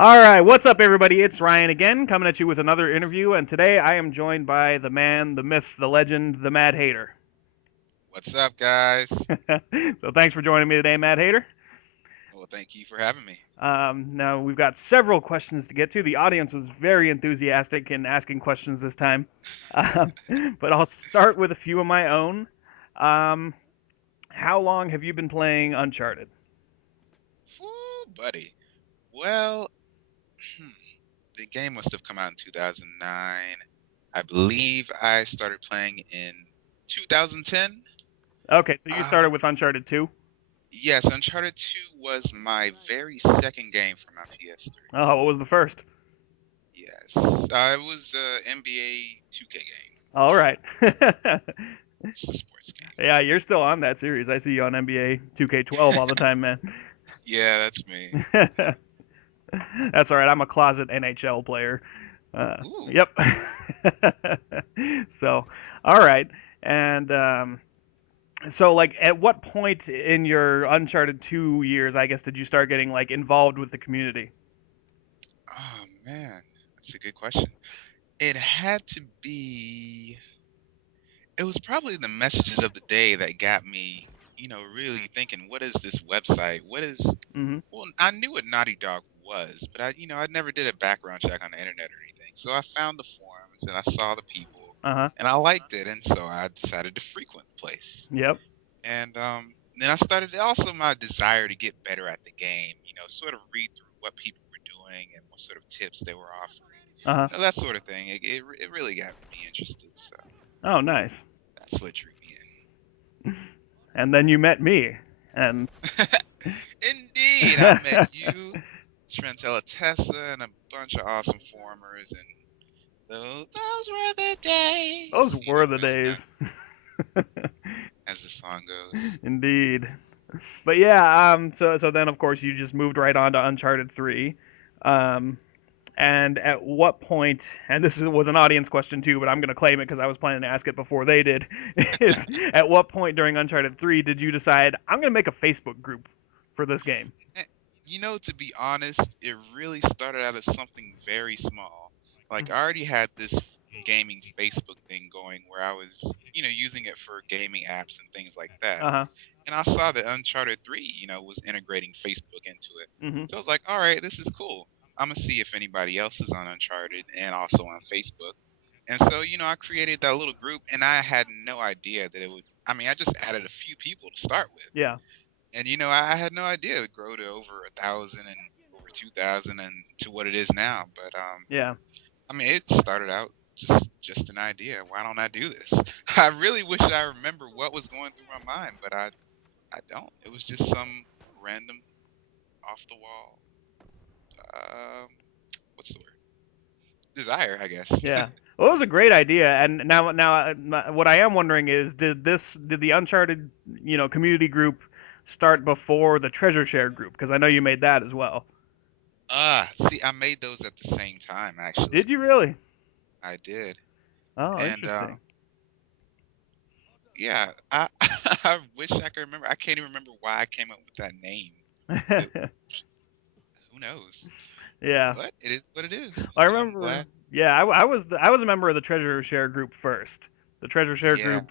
All right, what's up, everybody? It's Ryan again, coming at you with another interview, and today I am joined by the man, the myth, the legend, the Mad Hater. What's up, guys? So thanks for joining me today, Mad Hater. Well, thank you for having me. Now we've got several questions to get to. The audience was very enthusiastic in asking questions this time, um, but I'll start with a few of my own. Um, how long have you been playing Uncharted? Woo, buddy. Well, hmm, the game must have come out in 2009. I believe I started playing in 2010. Okay, so you Uh, started with Uncharted 2. yes, Uncharted 2 was my very second game for my PS3. Oh, what was the first? Yes, it was NBA 2K game. All right. It's a sports game. Yeah, you're still on that series. I see you on NBA 2K12 all the time, man. Yeah, that's me. That's all right. I'm a closet NHL player. Ooh. Yep. So, all right. And so, like, at what point in your Uncharted 2 years, I guess, did you start getting like involved with the community? Oh man, that's a good question. It had to be. It was probably the messages of the day that got me, really thinking, what is this website? Mm-hmm. Well, I knew what Naughty Dog was, but I never did a background check on the internet or anything. So I found the forums and I saw the people Uh-huh. and I liked it. And so I decided to frequent the place. Yep. And then I started also my desire to get better at the game, sort of read through what people were doing and what sort of tips they were offering, Uh-huh. that sort of thing. It really got me interested. So Oh, nice. that's what drew me And then you met me, and in. Indeed, I met you, Trentella Tessa, and a bunch of awesome formers, and those were the those days, were the days. as the song goes. Indeed. But yeah, so then of course you just moved right on to Uncharted 3. Um, and at what point, and was an audience question too, but I'm going to claim it because I was planning to ask it before they did, is at what point during Uncharted 3 did you decide, I'm going to make a Facebook group for this game? Eh, to be honest, it really started out as something very small. Like, I already had this gaming Facebook thing going where I was, using it for gaming apps and things like that. Uh huh. And I saw that Uncharted 3, was integrating Facebook into it. Mm-hmm. So I was like, all right, this is cool. I'm going to see if anybody else is on Uncharted and also on Facebook. And so, I created that little group and I had no idea that it would. I mean, I just added a few people to start with. Yeah. And, I had no idea it would grow to over 1,000 and over 2,000 and to what it is now. But, Yeah. I mean, it started out just an idea. Why don't I do this? I really wish I remember what was going through my mind, but I don't. It was just some random off the wall. Um, what's the word? Desire, I guess. Yeah. Well, it was a great idea, and what I am wondering is, did the Uncharted, community group start before the Treasure Share group? Because I know you made that as well. See, I made those at the same time. Actually, Did you really? I did, Oh, and interesting. yeah, I I wish I could remember. I can't even remember why I came up with that name. It, who knows? Yeah, But it is what it is, I and I'm remember. glad. Yeah, I was a member of the Treasure Share group first. The Treasure Share Yeah. group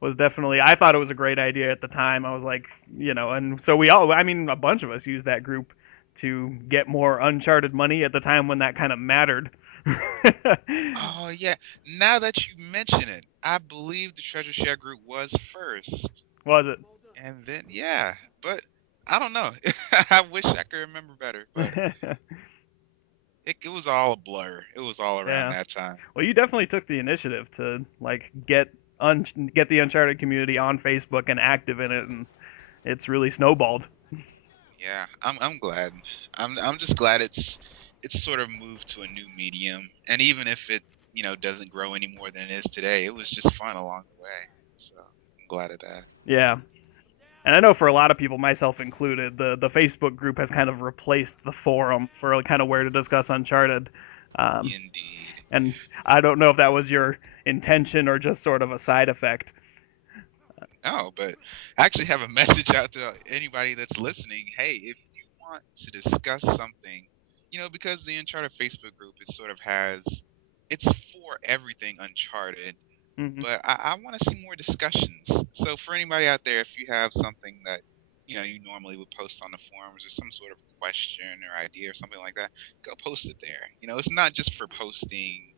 was definitely. I thought it was a great idea at the time. I was like, and so we all. I mean, a bunch of us used that group to get more Uncharted money at the time when that kind of mattered. Oh yeah. Now that you mention it, I believe the Treasure Share group was first, Was it? and then yeah, but I don't know. I wish I could remember better, but it was all a blur. It was all around Yeah. that time. Well, you definitely took the initiative to like get the Uncharted community on Facebook and active in it, and it's really snowballed. Yeah, I'm glad. I'm just glad it's sort of moved to a new medium, and even if it doesn't grow any more than it is today, it was just fun along the way. So I'm glad of that. Yeah. And I know for a lot of people, myself included, the Facebook group has kind of replaced the forum for kind of where to discuss Uncharted. Um, Indeed. and I don't know if that was your intention or just sort of a side effect. No, but I actually have a message out to anybody that's listening. Hey, if you want to discuss something, because the Uncharted Facebook group is sort of has it's for everything Uncharted, Hmm. but I want to see more discussions. So for anybody out there, if you have something that you normally would post on the forums or some sort of question or idea or something like that, go post it there. It's not just for posting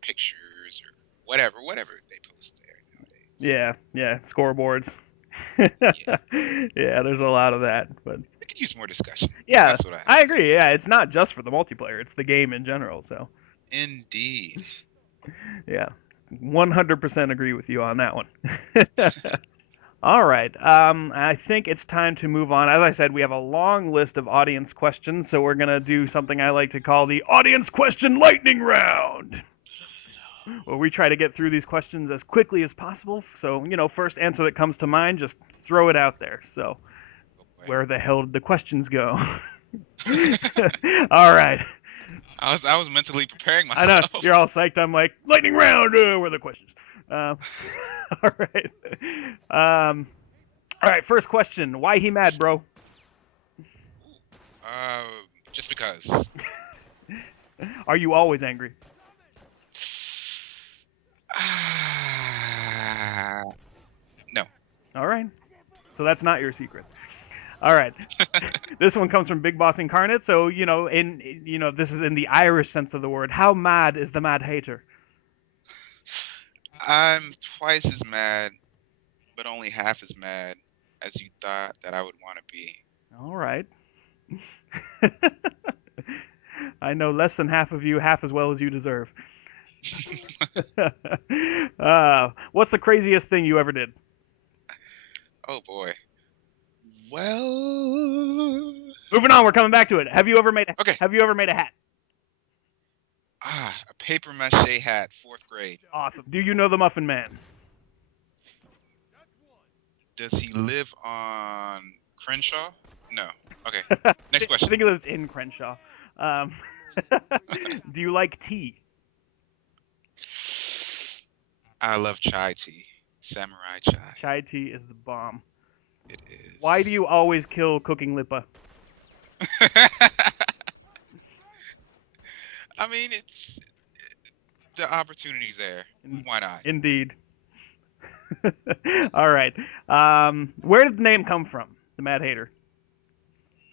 pictures or whatever they post there nowadays. Yeah, yeah, scoreboards. Yeah, Yeah, there's a lot of that, but we could use more discussion. yeah, That's what I have I to say. agree. Yeah, it's not just for the multiplayer; it's the game in general. So, Indeed. yeah, 100% agree with you on that one. All right. I think it's time to move on. As I said, we have a long list of audience questions, so we're gonna do something I like to call the audience question lightning round, where we try to get through these questions as quickly as possible. So, first answer that comes to mind, just throw it out there. So, Oh boy. where the hell did the questions go? All right. I was mentally preparing I know myself. you're all psyched. I'm like lightning round. Where are the questions? Um, all right. All right. First question. Why he mad, bro? Ooh. Just because. Are you always angry? Ah, no. All right. So that's not your secret. All right. This one comes from Big Boss Incarnate. So this is in the Irish sense of the word. How mad is the Mad Hater? I'm twice as mad, but only half as mad as you thought that I would want to be. All right. I know less than half of you, half as well as you deserve. What's the craziest thing you ever did? Oh boy. Well. Moving on, we're coming back to it. Have you ever made a, Okay. have you ever made a hat? A paper mache hat, fourth grade. Awesome. Do you know the Muffin Man? Does he live on Crenshaw? No. Okay. I Next question. think it lives in Crenshaw. Um, do you like tea? I love chai tea. Samurai chai. Chai tea is the bomb. It Why do is. you always kill cooking Lipa? I mean, it's the opportunity's there. In- Why not? Indeed. All right. Where did the name come from? The Mad Hater.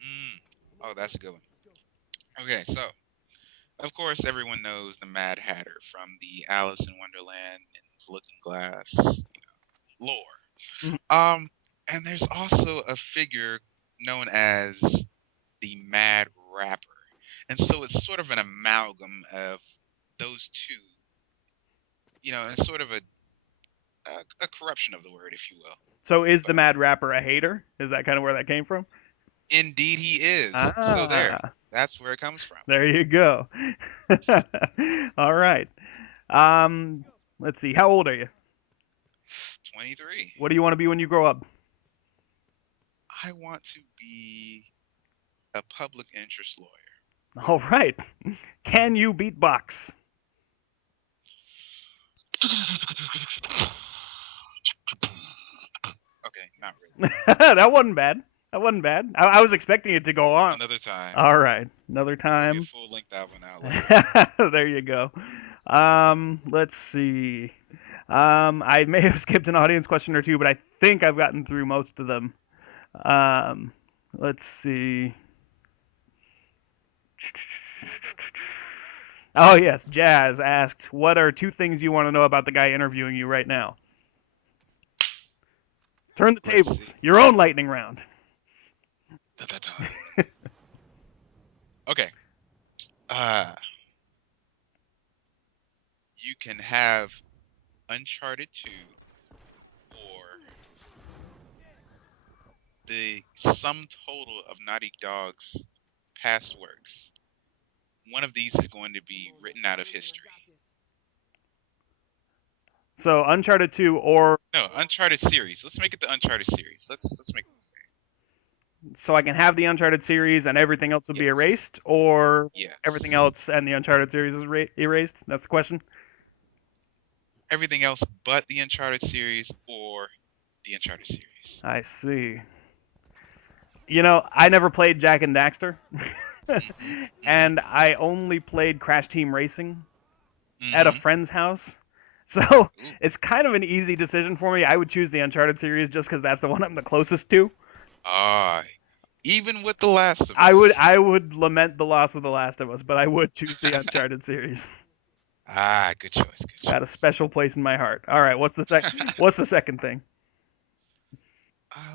Mm. Oh, that's a good one. Okay, so of course everyone knows the Mad Hatter from the Alice in Wonderland and the Looking Glass lore. Mhm. Um, and there's also a figure known as the Mad Rapper, and so it's sort of an amalgam of those two. And sort of a corruption of the word, if you will. So is the But Mad Rapper a hater? Is that kind of where that came from? indeed, he is. So there, Ah, that's where it comes from. there you go. All right. Um, let's see. How old are you? 23. What do you want to be when you grow up? I want to be a public interest lawyer. All right. Can you beatbox? Okay, not really. That wasn't bad. That wasn't bad. I was expecting it to go on. Another time. All right. Another Maybe a time. full length album out later. There you go. Let's see. I may have skipped an audience question or two, but I think I've gotten through most of them. Um, let's see. Oh, yes. Jazz asked, what are two things you want to know about the guy interviewing you right now? Turn the Let's tables. see. Your own lightning round. Da, da, da. Okay. Uh, you can have Uncharted 2 or the sum total of Naughty Dog's past works. One of these is going to be written out of history. So, Uncharted 2 or No, Uncharted series. Let's make it the Uncharted series. Let's make so I can have the Uncharted series and everything else would be yes, erased, or everything yes. else and the Uncharted series is erased? That's the question. Everything else but the Uncharted series or the Uncharted series. I see. I never played Jack and Daxter. Mhm. Mhm. And I only played Crash Team Racing at a Mhm. friend's house. So Ooh. it's kind of an easy decision for me. I would choose the Uncharted series just because that's the one I'm the closest to. Ah, even with The Last of I would Us. I would lament the loss of The Last of Us, but I would choose the Uncharted series. Ah, good choice. Good It's got a choice. special place in my heart. All right, what's the second thing?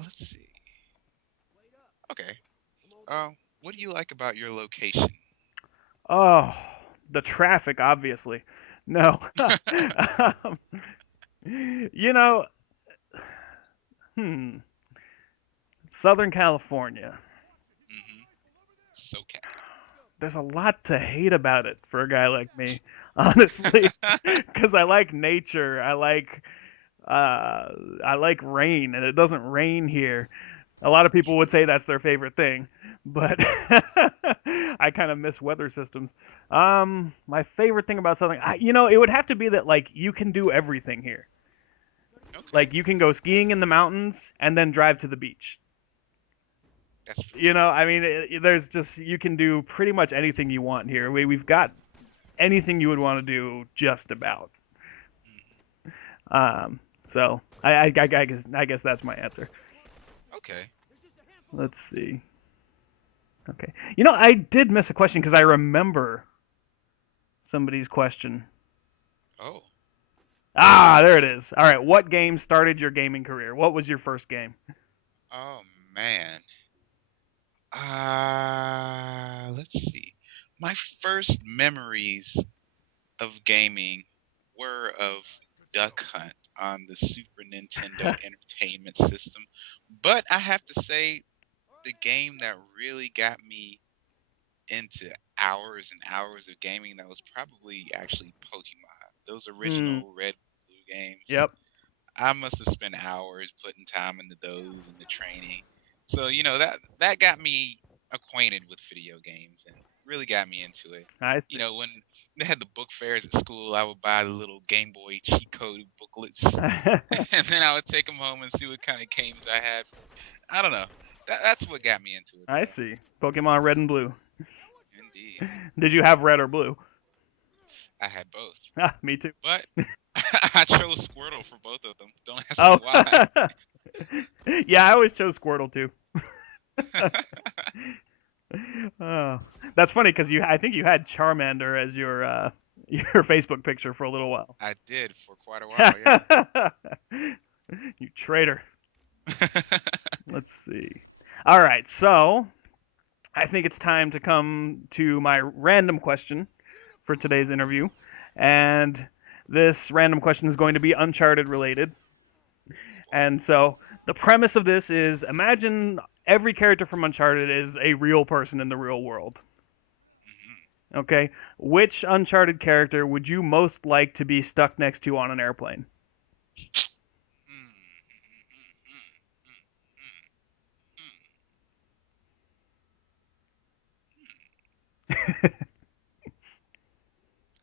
Let's see. Okay. What do you like about your location? Oh, the traffic, obviously. No. um, you know, hmm, Southern California. Mhm. SoCal. There's a lot to hate about it for a guy like me, honestly, because I like nature. Uh, I like rain, and it doesn't rain here. A lot of people would True. say that's their favorite thing, but I kind of miss weather systems. My favorite thing about Southern, it would have to be that like you can do everything here. Okay. Like you can go skiing in the mountains and then drive to the beach. That's pretty cool. I mean, there's just you can do pretty much anything you want here. We've got anything you would want to do just about. Mhm. So I guess that's my answer. Okay. Let's see. Okay, I did miss a question because I remember somebody's question. Oh. There it is. All right, what game started your gaming career? What was your first game? Oh man. Let's see. My first memories of gaming were of Duck Hunt on the Super Nintendo Entertainment System. But I have to say, the game that really got me into hours and hours of gaming, that was probably actually Pokemon. Those Hmm. original Red Blue games. Yep. I must have spent hours putting time into those and the training. So, that got me acquainted with video games and really got me into it. I see. When they had the book fairs at school, I would buy the little Game Boy cheat code booklets and then I would take them home and see what kind of games I had for. I don't know. That's what got me into it I though. see. Pokemon Red and Blue. Indeed. Did you have red or blue? I had both. Me too. But I chose Squirtle for both of them. Don't ask me Oh. why. Yeah, I always chose Squirtle too. Oh, that's funny because I think you had Charmander as your your Facebook picture for a little while. I did for quite a while, yeah. You traitor. Let's see. All right, so I think it's time to come to my random question for today's interview, and this random question is going to be Uncharted related. Oh boy. And so the premise of this is imagine every character from Uncharted is a real person in the real world. Hmm. Okay? Which Uncharted character would you most like to be stuck next to on an airplane?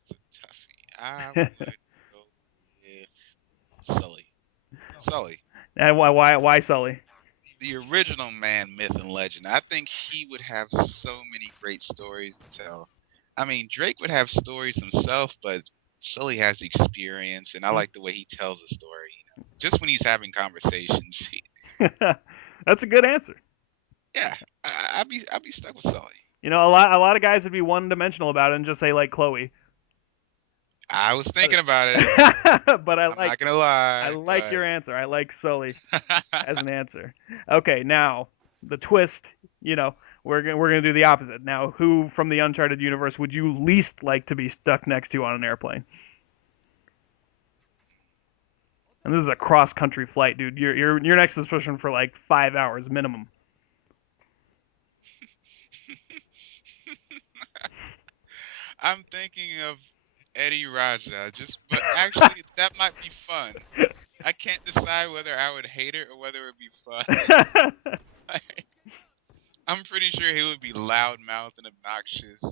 It's a toughie. I would go with Sully. Sully. And why Sully? The original man, myth, and legend. I think he would have so many great stories to tell. I mean, Drake would have stories himself, but Sully has the experience, and I like the way he tells a story. Just when he's having conversations, That's a good answer. yeah, I'd be stuck with Sully. A lot of guys would be one dimensional about it and just say like Chloe. I was But thinking about it. but I I'm like not gonna I lie, like but your answer. I like Sully as an answer. Okay, now the twist, we're gonna do the opposite. Now, who from the Uncharted universe would you least like to be stuck next to on an airplane? And this is a cross country flight, dude. You're next to this person for like 5 hours minimum. I'm thinking of Eddie Raja. But actually, that might be fun. I can't decide whether I would hate it or whether it would be fun. I'm pretty sure he would be loudmouthed and obnoxious.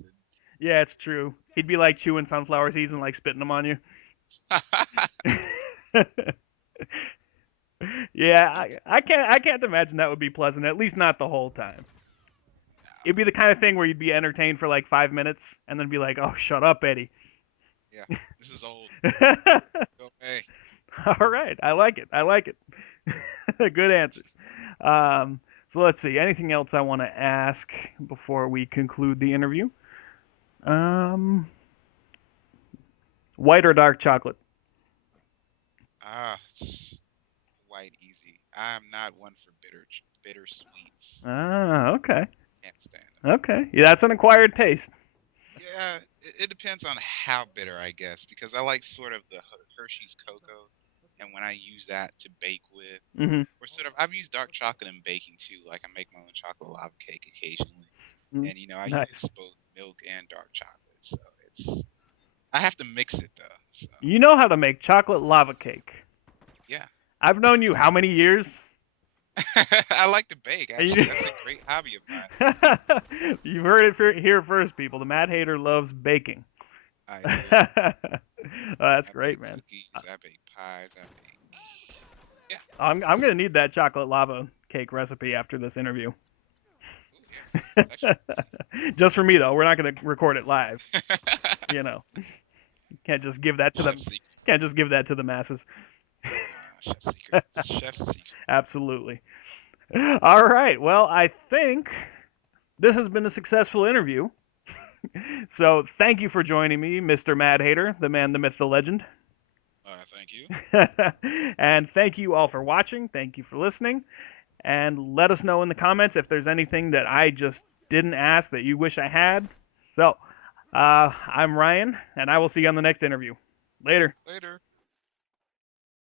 Yeah, it's true. He'd be like chewing sunflower seeds and like spitting them on you. Yeah, I can't imagine that would be pleasant. At least not the whole time. it'd be the kind of thing where you'd be entertained for like 5 minutes and then be like, "Oh, shut up, Eddie." Yeah, this is old. Go away. All right, I like it. I like it. Good answers. Um, so let's see. Anything else I want to ask before we conclude the interview? Um, White or dark chocolate? It's white easy. I'm not one for bitter sweets. Ah, okay. Can't stand them. Okay. Yeah, that's an acquired taste. Yeah, it depends on how bitter, I guess, because I like sort of the Hershey's cocoa, and when I use that to bake with, Mm-hmm. or sort of, I've used dark chocolate in baking too. Like I make my own chocolate lava cake occasionally, Mm-hmm. and I Nice. use both milk and dark chocolate, so it's I have to mix it though. So You know how to make chocolate lava cake. yeah, I've it's known good. you how many years? I like to bake And actually. you- That's a great hobby of mine. You've heard it here first, people. The Mad Hater loves baking. I do. That's I great, bake man. cookies. I bake pies. I bake. Yeah. I'm So, gonna need that chocolate lava cake recipe after this interview. ooh, yeah. That should be Just for me though. We're not gonna record it live. easy. You know, can't just give that to Chef them. secret. Can't just give that to the masses. No, no, chef secret. Chef secret. Absolutely. All right. Well, I think this has been a successful interview. So thank you for joining me, Mr. Mad Hater, the man, the myth, the legend. Thank you. And thank you all for watching. Thank you for listening. And let us know in the comments if there's anything that I just didn't ask that you wish I had. So, I'm Ryan, and I will see you on the next interview. Later. Later.